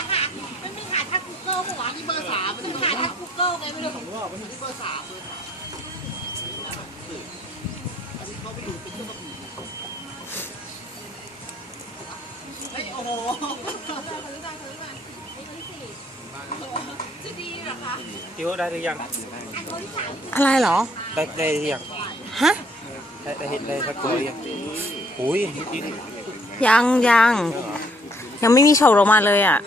ากหามันมีหาทักกูเกิลปะวะที่เบอร์สามมันหาทักกูเกิลไงไม่รู้ผมว่ามันที่เบอร์สามเบอร์สามเฮ้ยโอ้โหจะดีเหรอคะคิวได้หรือยัง อันคนที่สามอะไรเหรอ ได้ได้หรือยังฮะได้ได้เห็นได้สักตัวหรือยังอุ้ยยังยังยังไม่มีโชว์ลงมาเลยอะ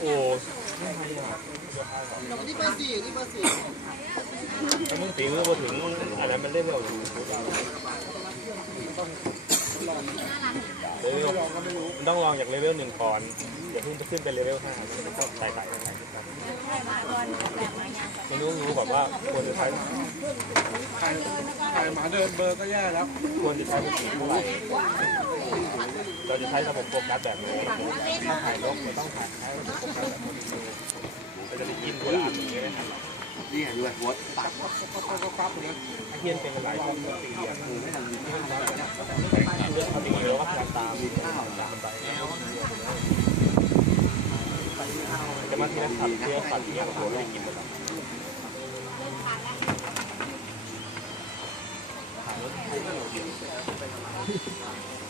โอ้นี่เบอร์สี่นี่เบอร์สี่ถ้ามึงถึงหรือบ่ถึงอันนั้นมันเล่นไม่ออกอยู่ เลเวลมันต้องลองจากเลเวลหนึ่งก่อนอย่าเพิ่งจะขึ้นเป็นเลเวลห้ามันต้องใส่ไข่ไข่ไม่รู้รู้แบบว่าควรจะใช้ถ่ายหมาเดินเบอร์ก็แย่แล้วควรจะใช้เป็นสีเท่าไหร่เราจะใช้ระบบโฟกัสแบบไหนถ้าถ่ายนกเราต้องถ่ายให้ระบบโฟกัสแบบนี้เราจะได้ยินตัวอันอย่างเงี้ยนี่ นี่ไงด้วยหัวตัดถ้าเทียนเป็นหลายช่องสี่เหลี่ยมเลือกทำอย่างนี้แล้วก็พยายามตามตามไปจะมาทีละขัดเที่ยวขัดเที่ยวโหเลยกินหมดแล้ว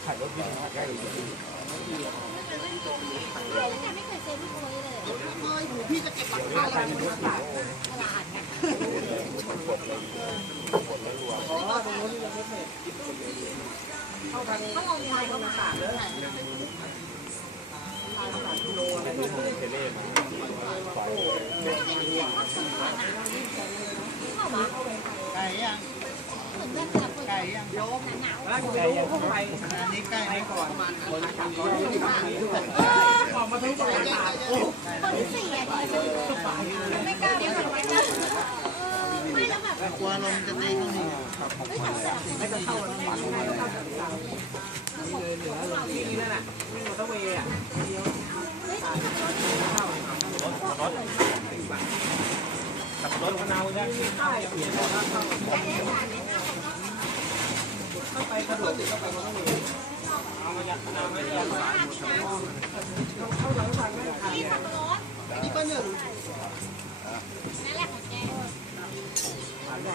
ถ่ายรถวิ่งง่ายเลยไม่เคยเจอพี่โอยเลยเฮ้ยหูพี่จะเก็บหลักฐานอะไรมันดูสาดอ๋อตรงนู้นที่ยังไม่เสร็ ไฟเข้ามาถ่ายถ่ายกิโลอะไรดูทา กลัวลมจะตีเข้านี่ไม่จะเข้าแล้วมันไม่เข้าจากสาวเหนือลงที่นั่นน่ะวิ่งมอเตอร์เวย์อะขับรถมะนาวเนี่ยใช่เปลี่ยนแล้วเข้าเข้าไปกระโดดติดเข้าไปมอเตอร์เวย์เอามาจากมะนาวไม่ได้เข้าหลังฝั่งไม่ได้ ที่ขับรถ นี่เบอร์หนึ่ง นั่นแหละของแก นั่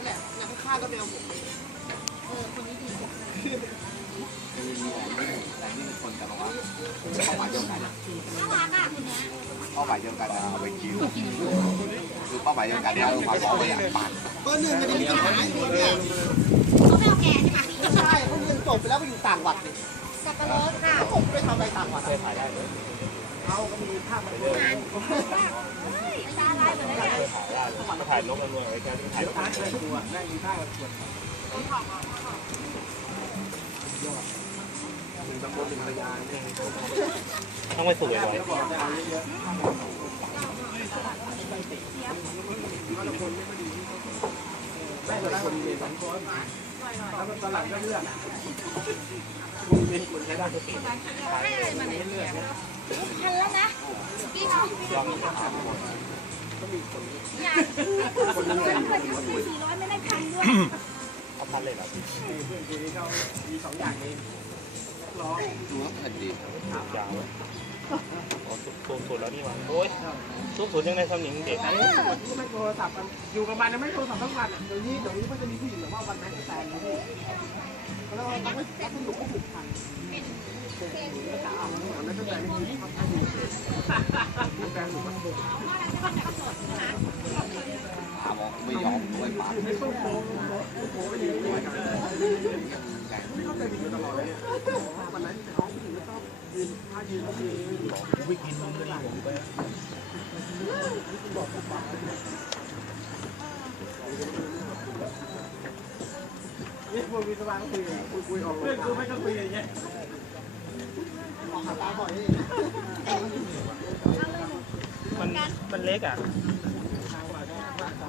นแหละแล้วข้างก็เบลผมเออคนนี้ดีแต่นี่เป็นคนกันหรอวะเป้าหมายเดียวกันน่ารักอะคนเนี้ยเป้าหมายเดียวกันนะเอาไปคิวคือเป้าหมายเดียวกันเนี่ยมาบอกเลยปาดเบอร์หนึ่งมันจะมีปัญหาอยู่เนี่ยเขาไม่เอาแกใช่ไหมใช่เขาเรียนจบไปแล้วไปอยู่ต่างวัดสิสับปะรดค่ะผมไปทำอะไรต่างวัดเคยถ่ายได้เลยเขาก็มีภาพมาด้วยตาลายเหมือนกันเคย ถ่ายได้เลยมาถ่ายนกกันด้วยไอ้การที่ถ่ายนกร้านอะไรตัวได้มีภาพมาตรวจหนึ่งตำบลหนึ่งพยานต้องไปสูบไว้บอกได้เอาเยอะไม่แต่ละคนมีสองคนแล้วตอนหลังก็เลือกเป็นคนใช้ได้ทุกปีให้อะไรมาเนี่ยพันแล้วนะพี่ชอบพี่ชอบอยากคนละคนสี่ร้อยไม่ได้พันด้วย เอาพันเลยเหรอเพื่อนคนนี้เขามีสองอย่างเองร้องดูแล้วแผ่นดินยาวโอ้สูงสุดแล้วนี่มันโอ้ยสูงสุดยังในสมิงเด็กแต่ที่ไม่โทรศัพท์กันอยู่กับมันไม่โทรศัพท์ทั้งวันเดี๋ยวนี้เดี๋ยวนี้มันจะมีผู้หญิงแบบว่าวันนั้นก็แตนนะพี่แล้วเราต้องไม่ต้องหนุกก็ผูกพันจะเอาวันนั้นก็แตนไม่มีเขาทำอยู่แตนหนุกมันบุกต อมด้วยปาดไม่ต้องโค้งโค้งไม่ดีด้วยกันไม่เข้าใจผิดตลอดเลยวันนั้นกูไม่กินมึงก็ดีผมไปนี่พวกวิศวะก็คุยคุยคุยออกเพื่อนกูไม่ก็คุยอย่างเงี้ยออกหาตาบ่อยมันมันเล็กอะ